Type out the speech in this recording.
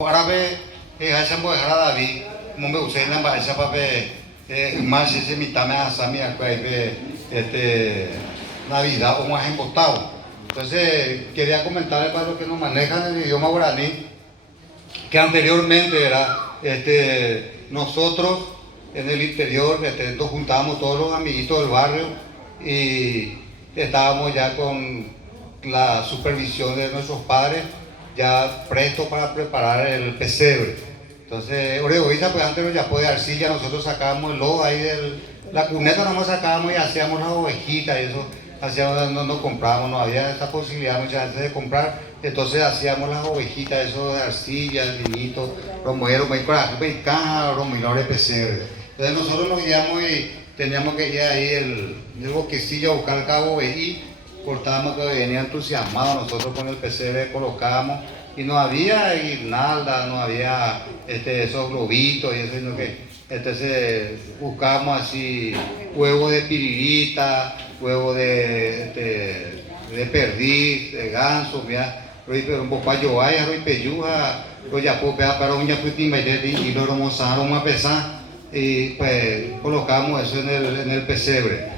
Árabe hacen pues David, como me usé en la esa pape, más ese mitad me hace mi Navidad o más embotado. Entonces quería comentarles para los que nos manejan el idioma guaraní, que anteriormente era nosotros en el interior nos juntábamos todos los amiguitos del barrio y estábamos ya con la supervisión de nuestros padres ya prestos para preparar el pesebre. Entonces, Oregoiza, pues antes ya de arcilla, nosotros sacábamos el lodo ahí de la cuneta, nomás sacábamos y hacíamos las ovejitas y eso, hacíamos, no comprábamos, no había esa posibilidad muchas veces de comprar, entonces hacíamos las ovejitas, eso de arcilla, el vinito, romero, y caja, romero de pesebre. Entonces nosotros nos guiamos y teníamos que ir ahí el bosquecillo a buscar el cabo ovejí, cortábamos que venía entusiasmado, nosotros con el pesebre colocábamos y no había guirnalda, no había esos globitos y eso, sino que entonces buscábamos así huevo de piririta, huevo de perdiz, de ganso, un poco hay, arroz peyuja, ya para un yaputín, y lo vamos a pesar y pues colocamos eso en el pesebre.